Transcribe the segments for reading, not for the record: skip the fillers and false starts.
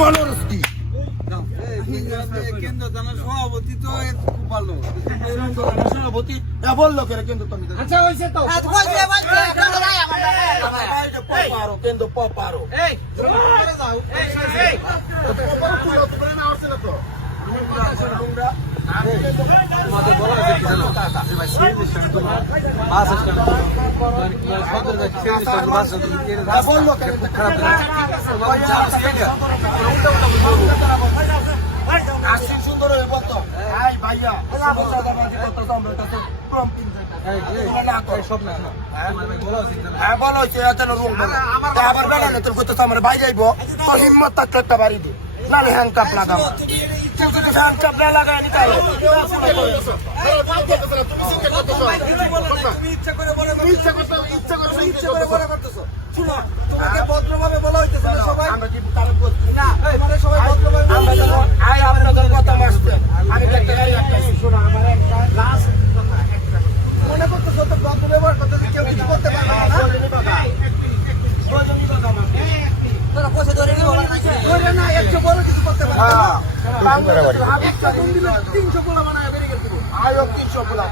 মনোরস্তি কেন্দ্র থানার সভাপতি তো খুব ভালো সভাপতি বললো কেন কিন্তু তুমি আচ্ছা হয়েছে তো পারো কিন্তু পারো আমাদের বলা হয়েছে কি জানো বাস স্ট্যান্ড বললো খারাপ আসি সুন্দর হয়ে বলতো এই ভাইয়া সমস্যাবাজি করতো আমরা কাছে কম হ্যাঁ বলো হচ্ছে এত রুম বলো আবার বেলা না তোর করতে আমার ভাই যাইবো তো হিম্মত থাকতে একটা বাড়ি দে নালে হ্যান্ড কাপ লাগাবো হ্যান্ড কাপ না লাগাই তাহলে ইচ্ছা করে বলে করতেছো শুনো তোমাকে ভদ্রভাবে বলা হইতেছে না সবাই আমরা কি তার করছি না মানে সবাই ভদ্রভাবে আমরা যেন আই আপনাদের কথা মাসতে আমি একটা গাড়ি রাখতেছি শোনো আমার একটা লাস্ট কথা একটা মনে করতেছো তো ভদ্র ব্যবহার করতেছো কেউ কিছু করতে পারবে না তোরা পয়সা ধরে না একটু বড় কিছু করতে পারবে না আমি একটা ফোন দিলে 300 পোলা বানায় বেরিয়ে গেল আয়ো 300 বলা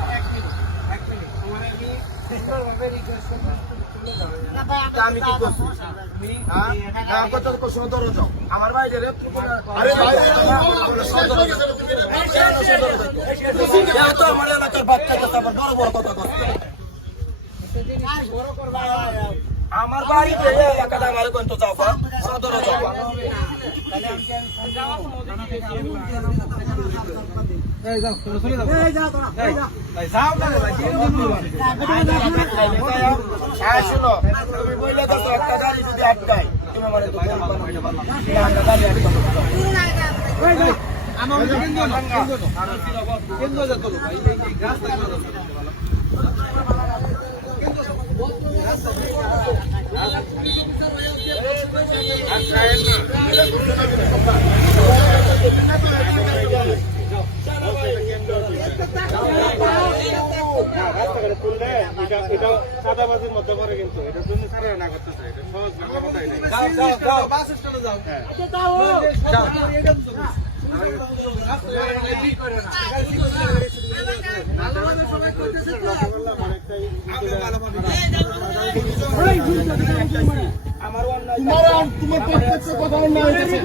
আমি কি করছি আমার ভাই আমার এলাকার বাচ্চা আমার বড় বড় কথা করছে আমার বাড়ি এলাকাটা আমার কিন্তু যাও সদর যাও শুনো তুমি বললে তো একটা গাড়ি যদি আটকায় তুমি আমার চাঁদাবাজির মধ্যে পড়ে কিন্তু এটার জন্য সারা না করতে চাই এটা সহজ বাস স্ট্যান্ডে যাও তোমার প্রত্যেকটা কথা অন্য হয়ে গেছে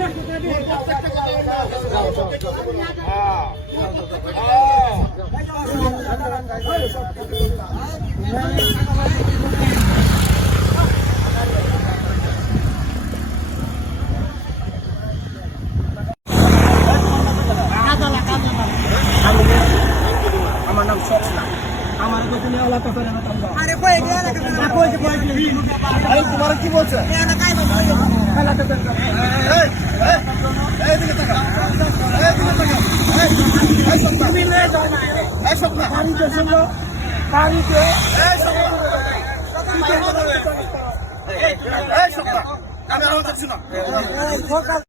আমার নাম সচনা আমার তোমার কি বলছে আমি